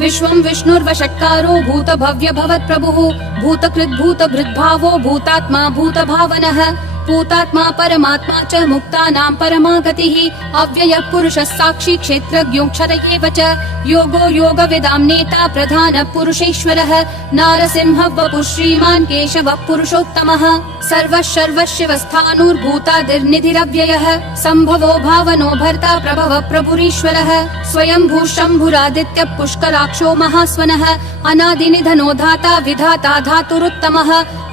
विश्वं विष्णुर्वषट्कारो भूतभव्य भवत्प्रभुः भूतकृद्भूतभृद्भावो भूतात्मा भूतभावनः भूतात्मा परमात्मा च मुक्तानां परमा गतिः अव्ययः पुरुषः साक्षी क्षेत्रज्ञोऽक्षर एव च योगो योगविदां नेता प्रधानः पुरुषेश्वरः नारसिंहः वपुः श्रीमान् केशवः पुरुषोत्तमः सर्वः सर्वशिवस्थाणुर्भूतादिर्निधिरव्ययः सम्भवो भावनो भर्ता प्रभवः प्रभुरीश्वरः स्वयंभू शम्भुरादित्यः पुष्कराक्षो महास्वनः अनादिनिधनो धाता विधाता धातुरुत्तमः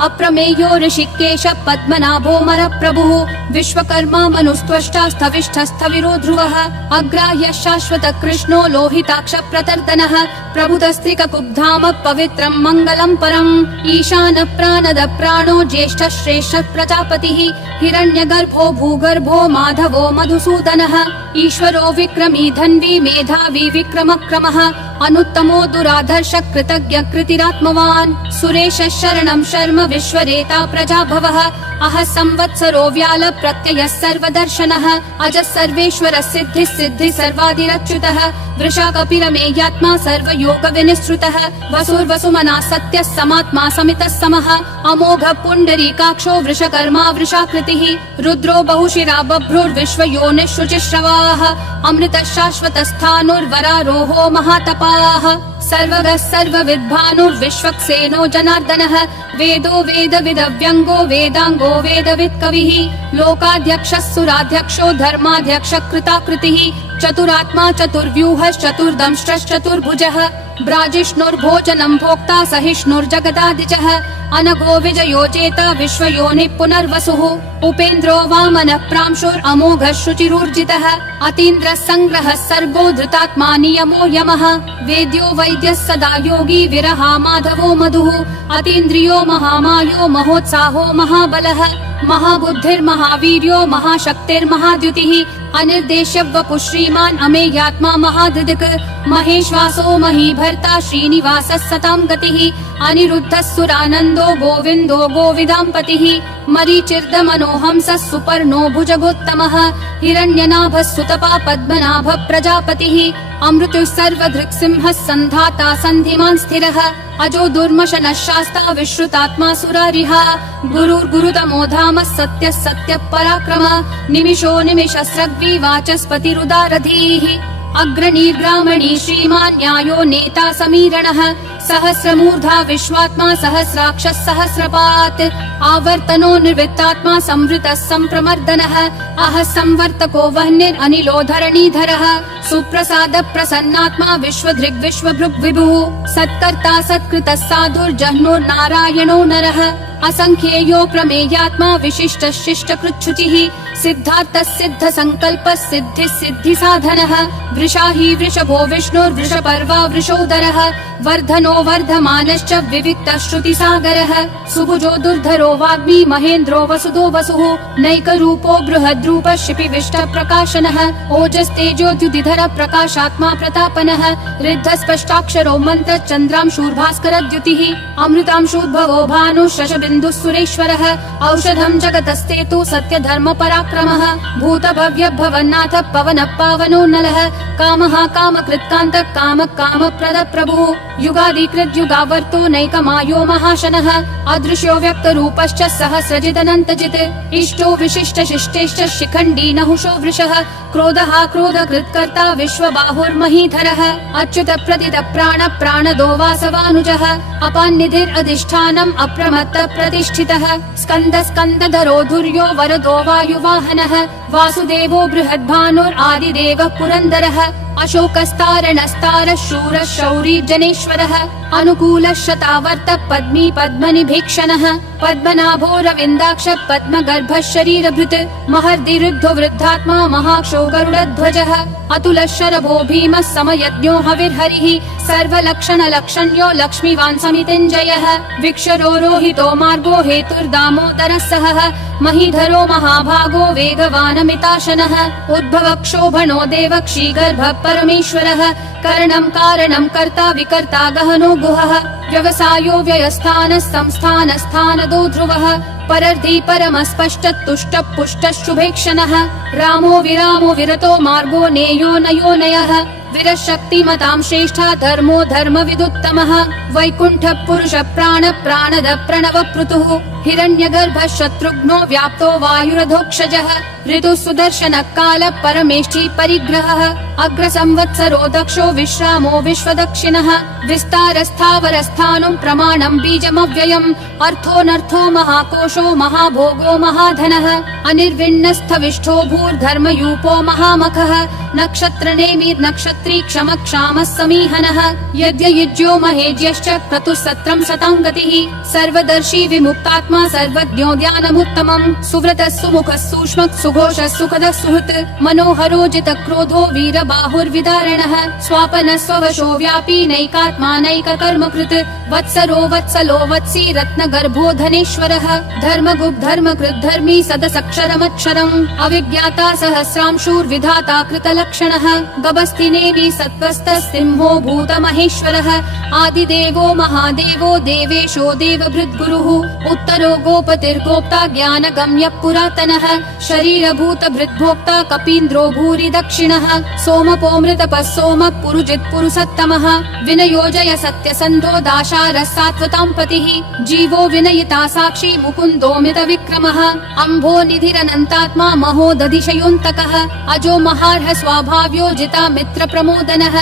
अप्रमेयो ऋषिकेशः पद्मनाभो मरप्रभुः विश्वकर्मा मनुस्त्वष्टा स्थविष्ठस्थविरो ध्रुवः अग्राह्यः शाश्वतः कृष्णो लोहिताक्ष प्रतर्दनः प्रभुतस्त्रिककुब्धाम पवित्रं मङ्गलं परम् ईशानः प्राणदः प्राणो ज्येष्ठः श्रेष्ठः प्रजापतिः हिरण्यगर्भो भूगर्भो माधवो मधुसूदनः ईश्वरो विक्रमी धन्वी मेधावी विक्रमक्रमः अनुत्तमो दुराधर्ष कृतज्ञ कृतिरात्मवान् सुरेशः शरणं शर्म विश्वरेता प्रजाभवः अह संवत्सरो व्याल प्रत्ययः सर्वदर्शनः अजः सर्वेश्वरः सिद्धिः सिद्धिः सर्वादिरच्युतः वृषा कपिरमेयात्मा सर्वयोग विनिसृतः वसुर्वसुमना सत्यः समात्मा समितः समः अमोघः पुण्डरीकाक्षो वृषकर्मा वृषाकृतिः रुद्रो बहुशिरा बभ्रुर्विश्वयोनिः शुचिश्रवाः अमृतः शाश्वतस्थाणुर्वरारोहो महातपाः सर्वगः सर्वविद्भानुर्विश्वक्सेनो जनार्दनः वेदो वेदविदव्यङ्गो वेदाङ्गो वेदवित् कविः लोकाध्यक्षः सुराध्यक्षो धर्माध्यक्षः कृताकृतिः चतुरात्मा चतुर्व्यूहश्चतुर्दंष्ट्रश्चतुर्भुजः ब्राजिष्णुर्भोजनं भोक्ता सहिष्णुर्जगदादिजः अनघो विजयो जेता विश्वयोनिः पुनर्वसुः उपेन्द्रो वामनः प्रांशुरमोघः शुचिरूर्जितः अतीन्द्रः सङ्ग्रहः सर्गो धृतात्मा नियमो यमः वेद्यो वैद्यः सदा योगी विरहा माधवो मधुः अतीन्द्रियो महामायो महोत्साहो महाबलः महाबुद्धिर्महावीर्यो महाशक्तिर्महाद्युतिः अनिर्देश्य वपुः श्रीमान् अमेयात्मा महादृक् महेश्वासो महीभर्ता श्रीनिवासः सतां गतिः अनिरुद्धः सुरानन्दो गोविन्दो गोविदाम्पतिः मरीचिर्दमनोहंसः सुपर्णो भुजगोत्तमः हिरण्यनाभः सुतपा पद्मनाभः प्रजापतिः अमृतुः सर्वधृक्सिंहः सन्धाता सन्धिमान् स्थिरः अजो दुर्मशनः शास्ता विश्रुतात्मा सुरारिः गुरुर्गुरुतमो धामः सत्यः सत्यः पराक्रमः निमिषो निमिषस्रग्वी वाचस्पतिरुदारधीः अग्रणीर्ग्रामणी श्रीमान् न्यायो नेता समीरणः सहस्रमूर्धा विश्वात्मा सहस्राक्षः सहस्रपात् आवर्तनो निर्वित्तात्मा संवृतः सम्प्रमर्दनः अह संवर्तको वह्निरनिलो धरणीधरः सुप्रसाद प्रसन्नात्मा विश्वधृग् विश्वभृग् विभुः सत्कर्ता सत्कृतः साधुर्जह्नुर्नारायणो नरः असंख्येयो प्रमेयात्मा विशिष्टः शिष्टकृच्छुचिः सिद्धार्थः सिद्ध संकल्पः सिद्धिः सिद्धि साधनः वृषाही वृषभो विष्णुर्वृषपर्वा वृषोदरः वर्धनो वर्धमानश्च विविक्तः श्रुतिसागरः सुभुजो दुर्धरो वाग्मी महेन्द्रो वसुदो वसुः नैकरूपो बृहद्रूपः शिपिविष्टः प्रकाशनः ओजस्तेजोद्युतिधर प्रकाशात्मा प्रतापनः ऋद्धस्पष्टाक्षरो मन्त्रः चन्द्रांशूर्भास्करद्युतिः अमृतांशूद्भवो भानुः शशबिन्दुः सुरेश्वरः औषधं जगतस्तेतु सत्यधर्म पराक्रमः भूतभव्य भवन्नाथ पवनः पावनो नलः कामः कामकृत्कान्तः कामः कामप्रदः प्रभुः युगादिकृत् युगावर्तो नैकमायो महाशनः अदृश्यो व्यक्तरूपश्च सहस्रजिदनन्तजित् इष्टो विशिष्ट शिष्टेश्च शिखण्डी नहुषो वृषः क्रोधः क्रोधकृत्कर्ता विश्वबाहुर्महीधरः अच्युत प्रदित प्राण प्राणदो वासवानुजः अपान्निधिरधिष्ठानम् अप्रमत्त प्रतिष्ठितः स्कन्द स्कन्दधरो धुर्यो वरदो वायुवाहनः वासुदेवो बृहद्भानुरादिदेवः पुरन्दरः अशोकस्तारणस्तारः शूरः शौरी जनेश्वरः अनुकूलः शतावर्तः पद्मी पद्मनिभीक्षणः पद्मनाभो रविन्दाक्ष पद्मगर्भः शरीरभृत् महर्दिरुद्धो वृद्धात्मा महाक्षो गरुडध्वजः अतुलः शरभो भीमः समयज्ञो हविर्हरिः सर्वलक्षणलक्षण्यो लक्ष्मीवान् समितिञ्जयः विक्षरो रोहितो मार्गो हेतुर्दामोदरः सहः महीधरो महाभागो वेगवानमिताशनः उद्भवः क्षोभनो देवक्षीगर्भः परमेश्वरः करणं कारणं कर्ता विकर्ता गहनो गुहः व्यवसायो व्ययस्थानः संस्थानस्थानदो ध्रुवः परर्धि परमस्पष्टः तुष्टः पुष्टः शुभेक्षणः रामो विरामो विरतो मार्गो नेयो नयो नयः विरशक्तिमतां श्रेष्ठा धर्मो धर्मविदुत्तमः वैकुण्ठः पुरुषः प्राणः प्राणद प्रणव पृथुः हिरण्यगर्भः शत्रुघ्नो व्याप्तो वायुरधोक्षजः ऋतुः सुदर्शनः कालः परमेष्ठी परिग्रहः अग्रसंवत्सरो दक्षो विश्रामो विश्वदक्षिणः विस्तारस्थावरस्थानं प्रमाणं बीजमव्ययम् अर्थोऽनर्थो महाकोशो महाभोगो महाधनः अनिर्विण्णस्थविष्ठो भूर्धर्मयूपो महामखः नक्षत्रनेमि नक्षत्री क्षम क्षामः समीहनः यज्ञयुज्यो महेज्यश्च क्रतुः सत्रं सतां गतिः सर्वदर्शी विमुक्तात्मा सर्वज्ञो ज्ञानमुत्तमम् सुव्रतः सुमुखः सूक्ष्मः सुघोषः सुखदः सुहृत् मनोहरो जितक्रोधो वीरबाहुर्विदारणः स्वापनः स्ववशो व्यापी नैकात्मा नैककर्मकृत् वत्सरो वत्सलो वत्सी रत्नगर्भो धनेश्वरः धर्मगुप् धर्मकृत् धर्मी सदसक्षरमक्षरम् अविज्ञाता सहस्रांशूर्विधाता कृतलक्षणः गभस्तिनेमि सत्त्वस्तः सिंहो भूतमहेश्वरः आदिदेवो महादेवो देवेशो देवभृद्गुरुः उत्तरो गोपतिर्गोप्ता ज्ञानगम्यः पुरातनः शरीरभूतभृद्भोक्ता कपीन्द्रो भूरि दक्षिणः सोमपोमृतपः सोमः पुरुजित् पुरुषोत्तमः विनयोजय सत्यसन्धो दाशारः सात्वतां पतिः जीवो विनयिता साक्षी मुकुन्दोमित विक्रमः अम्भो निधिरनन्तात्मा महोदधिशयोऽन्तकः अजो महार्ह स्वाभाव्यो जिता मित्र प्रमोदनः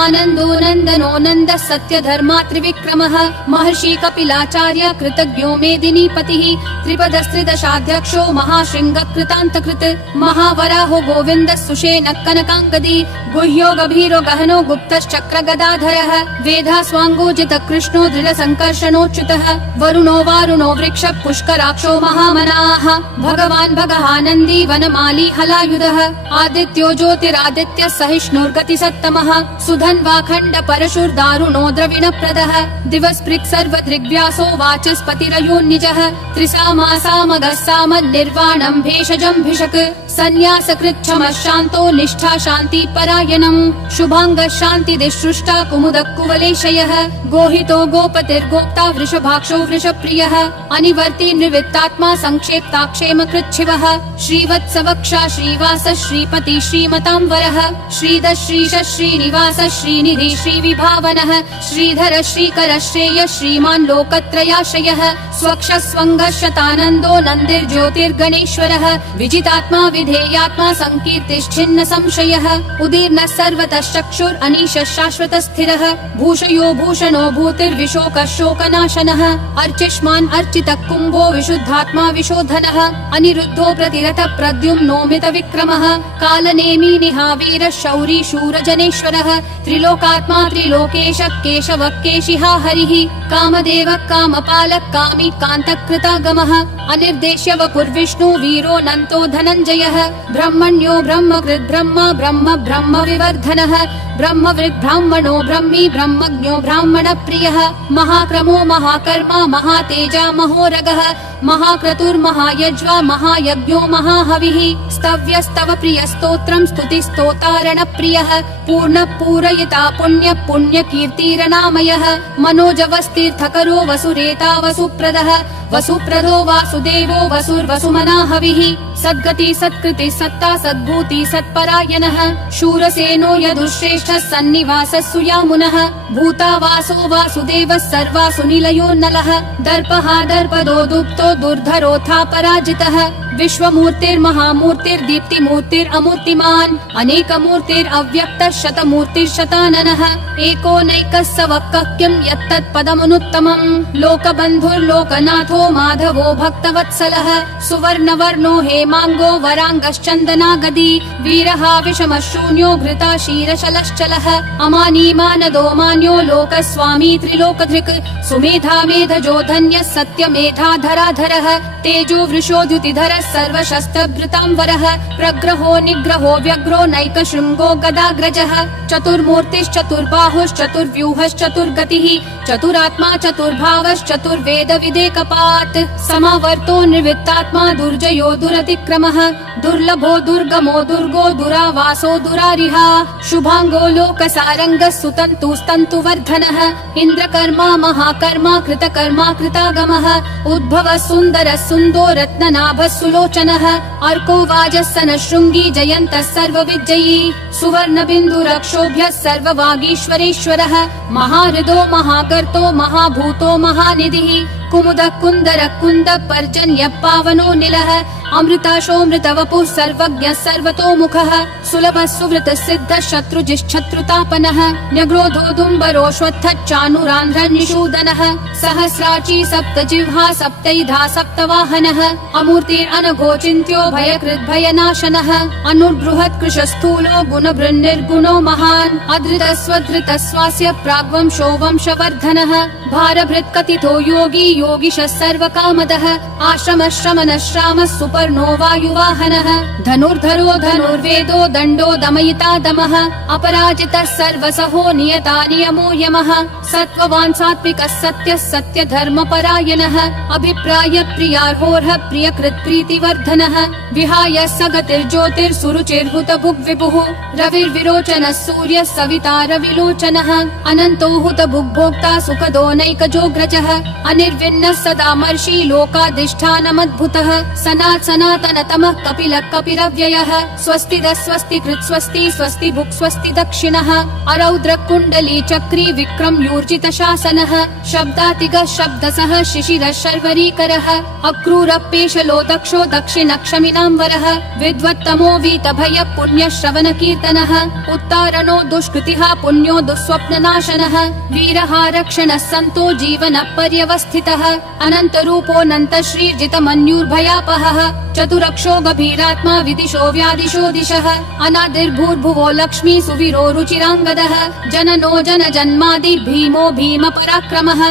आनन्दो नन्दनो नन्दः सत्य धर्मा त्रिविक्रमः महर्षि कपिलाचार्य कृतज्ञो मेदिनी पतिः त्रिपदस्त्रिदशाध्यक्षो महाशृंग कृतान्तकृत् महावराहो गोविन्दः सुषेणः कनकाङ्गदी गुह्यो गभीरो गहनो गुप्तश्चक्र गदाधरः वेधा स्वाङ्गो जितः कृष्णो दृढ संकर्षणोच्युतः वरुणो वारुणो वृक्ष पुष्कराक्षो महामनाः भगवान् भगहानन्दी वनमाली हलायुधः आदित्यो ज्योतिरादित्य सहिष्णुर्गति सत्तमः सुधन्वाखण्ड परशुर्दारुणो द्रविणप्रदः दिवस्पृक् सर्वदृग्व्यासो वाचस्पतिरयोन्निजः त्रिसामासामगः सामन्निर्वाणं भेषजं भिषक् सन्न्यासकृच्छमः शान्तो निष्ठा शान्ति परायणम् शुभाङ्गः शान्तिदिसृष्टा कुमुदः कुवलेशयः गोहितो गोपतिर्गोप्ता वृषभाक्षो वृषप्रियः अनिवर्ति निवृत्तात्मा संक्षेप्ताक्षेम कृच्छिवः श्रीवत्सवक्षा श्रीवास श्रीपति श्रीमतां वरः श्रीद श्रीश श्रीनिवास श्रीनिधि श्रीविभावनः श्रीधर श्रीकर श्रेय श्रीमान् लोकत्रयाश्रयः स्वक्ष स्वङ्गः शतानन्दो नन्दिर्ज्योतिर्गणेश्वरः विजितात्मा विधेयात्मा संकीर्तिश्छिन्न संशयः उदीर्णः सर्वतः चक्षुर् अनीशः शाश्वतः स्थिरः भूषयो भूषणो भूतिर्विशोकः शोकनाशनः अर्चिष्मान् अर्चितः कुम्भो विशुद्धात्मा विशोधनः अनिरुद्धो प्रतिरथः प्रद्युम्नोमित विक्रमः कालनेमी निहावीरः शौरी शूरजनेश्वरः त्रिलोकात्मा त्रिलोकेशः केशवः केशिहा हरिः कामदेवः कामपालः कामी कान्तकृतागमः अनिर्देश्य वपुर्विष्णु वीरो नन्तो धनञ्जयः ब्रह्मण्यो ब्रह्मकृत् ब्रह्म ब्रह्म ब्रह्म विवर्धनः ब्रह्मवृद् ब्राह्मणो ब्रह्मी ब्रह्मज्ञो ब्राह्मण प्रियः महाक्रमो महाकर्मा महातेजा महोरगः महाक्रतुर्महायज्वा महायज्ञो महाहविः स्तव्यस्तव प्रियस्तोत्रं स्तुतिस्तोतारण प्रियः पूर्ण पूरयिता पुण्य पुण्य कीर्तिरनामयः मनोजवस्तीर्थकरो वसुरेता वसुप्रदः वसुप्रदो वासुदेवो वसुर्वसुमना हविः सद्गति सत्कृति सत्ता सद्भूति सत्परायणः शूरसेनो यदुश्रेष्ठः सन्निवासः सुयामुनः भूतावासो वासुदेवः सर्वासु निलयो नलः दर्पः दर्पदो दुप्तो दुर्धरोऽथा पराजितः विश्वमूर्तिर्महामूर्तिर्दीप्तिमूर्तिरमूर्तिमान् अनेकमूर्तिरव्यक्तः शतमूर्तिर्शताननः एको नैकः स वक्क्यं यत्तत्पदमनुत्तमम् लोकबन्धुर्लोकनाथो माधवो भक्तवत्सलः सुवर्णवर्णो हेमाङ्गो वराङ्गश्चन्दनागदी वीरः विषमः शून्यो घृता क्षीरशलश्चलः अमानी मानदो मान्यो लोकस्वामी त्रिलोकधृक् सुमेधा मेधजो धन्यः सत्यमेधाधराधरः तेजो वृषोद्युतिधरः सर्वशस्त्रभृताम्बरः प्रग्रहो निग्रहो व्यग्रो नैकशृङ्गो गदाग्रजः चतुर्मूर्तिश्चतुर्बाहुश्चतुर्व्यूहश्चतुर्गतिः चतुरात्मा चतुर्भावश्चतुर्वेद विदेकपात् समावर्तो निवृत्तात्मा दुर्जयो दुरति विक्रमः दुर्लभो दुर्गमो दुर्गो दुरावासो दुरारिहा शुभांगो लोकसारंगः सुतन्तुस्तन्तुवर्धनः इन्द्रकर्मा महाकर्मा कृतकर्मा कृतागमः उद्भवः सुन्दरः सुन्दो रत्ननाभः सुलोचनः अर्को वाजस्सनः शृङ्गी जयन्तः सर्वविजयी सुवर्णबिन्दुरक्षोभ्यः सर्ववागीश्वरेश्वरः महाहृदो महाकर्तो महाभूतो महानिधिः कुमुदः कुन्दरः कुन्दः पर्जन्यः पावनो निलः अमृताशोऽमृतवपुः सर्वज्ञः सर्वतोमुखः सुलभः सुवृतः सिद्धः शत्रुजिश्शत्रुतापनः न्यग्रोधोदुम्बरोऽश्वत्थः चाणूरान्ध्रनिषूदनः सहस्राची सप्तजिह्वा सप्तैधा सप्तवाहनः अमूर्तिरनघोचिन्त्यो भयकृद्भयनाशनः अनुर्बृहत् कृशस्थूलो गुणभृन्निर्गुणो महान् अधृतः स्वधृतः स्वास्य प्राग्वंशो वंशवर्धनः भारभृत्कथितो योगी योगिशः सर्वकामदः आश्रमः श्रमणः श्रामः सुपर्णो वायुवाहनः धनुर्धरो धनुर्वेदो दण्डो दमयिता दमः अपराजितः सर्वसहो नियता नियमो यमः सत्त्ववान् सात्विकः सत्यः सत्यधर्मपरायणः अभिप्राय प्रियार्होर्ह प्रियकृत् प्रीतिवर्धनः विहाय सगतिर्ज्योतिर्सुरुचिर्हुतभुग्विभुः रविर्विरोचनः सूर्यः सविता रविलोचनः अनन्तो हुतभुग्भोक्ता सुखदो नैकजोऽग्रजः अनिर्विण्णः सदा मर्षि लोकाधिष्ठानमद्भुतः सनातनतमः कपिलः कपिरव्ययः स्वस्तिदः स्वस्तिकृत् स्वस्ति स्वस्ति भुक् स्वस्ति दक्षिणः अरौद्रः कुण्डली चक्री विक्रम यूर्जित शासनः शब्दातिगः शब्दसः शिशिरः शर्वरीकरः अक्रूरः पेशलो दक्षो दक्षिणक्षमिनाम्बरः विद्वत्तमो वीतभयः पुण्यः श्रवणकीर्तनः उत्तारणो दुष्कृतिः पुण्यो दुःस्वप्ननाशनः वीरः रक्षणः सन्तो जीवनः पर्यवस्थितः अनन्तरूपोऽनन्त श्रीर्जितमन्युर्भयापहः चतुरक्षो गभीरात्मा विदिशो व्यादिशो दिशः अनादिर्भूर्भुवो लक्ष्मी सुवीरो रुचिराङ्गदः जननो जनजन्मादि भीमो भीम पराक्रमः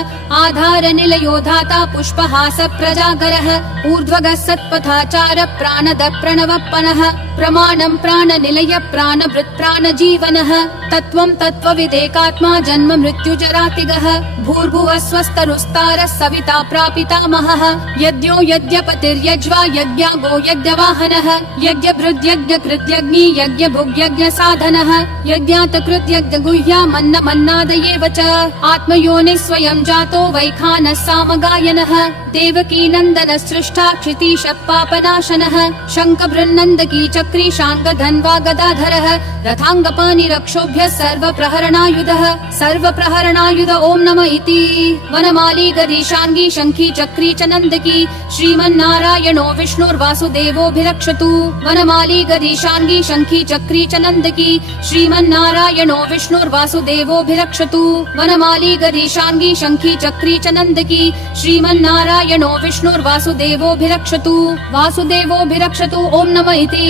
आधार निलयो धाता पुष्पहास प्रजागरः ऊर्ध्वगः सत्पथाचार प्राणद प्रणवप्पनः प्रमाणं प्राणनिलय प्राणभृत् प्राणजीवनः तत्त्वं तत्त्वविदेकात्मा जन्म मृत्युजरातिगः भूर्भुवः स्वस्तरुस्तारः सविता प्रापितामहः यज्ञो यज्ञपतिर्यज्वा यज्ञागो यज्ञवाहनः यज्ञभृद्यज्ञकृत्यग्नि यज्ञभुग्यज्ञसाधनः यज्ञातकृत्यज्ञगुह्यामन्नमन्नादयेव च आत्मयोनिः स्वयं जातो वैखानः सामगायनः देवकी नन्दनः सृष्टा क्षितीशः पापनाशनः शङ्खबृन्नन्दकी चक्री शाङ्गधन्वा गदाधरः रथाङ्गपाणिरक्षोभ्यः सर्वप्रहरणायुधः सर्वप्रहरणायुध ॐ नमः इति वनमाली गदीशाङ्गी शङ्खी चक्री च नन्दकी श्रीमन्नारायणो विष्णुर्वासुदेवोऽभिरक्षतु वनमाली गदीशाङ्गी शङ्खी चक्री च नन्दकी श्रीमन्नारायणो विष्णुर्वासुदेवोऽभिरक्षतु वनमाली गदीशाङ्गी शङ्खी चक्री च नन्दकी श्रीमन्नारायणो विष्णुर्वासुदेवोऽभिरक्षतु वासुदेवोऽभिरक्षतु ॐ नमः इति